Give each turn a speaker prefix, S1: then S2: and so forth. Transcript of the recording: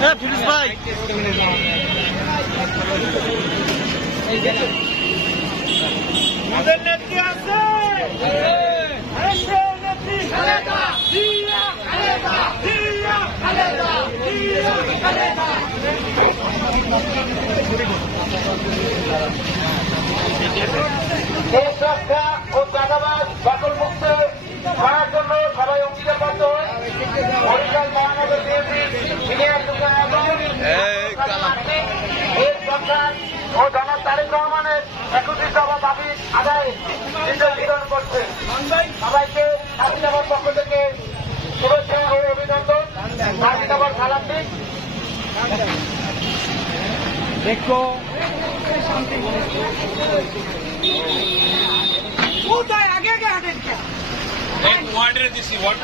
S1: হ্যাঁ ভাই।
S2: আমাদের নেত্রী আছে। নেত্রী খালেদা। জিয়া
S3: তারেক রহমানের একত্রিশ দফা দাবি আদায় বিতরণ করছে। সবাইকে স্বাধীনতার পক্ষ থেকে শুভেচ্ছা ও অভিনন্দন। স্বাধীনতার সালাম দিন
S2: কোথায়? আগে আগে হাঁটেন
S4: এক ওয়ার্ডের দিছি ওয়ার্ড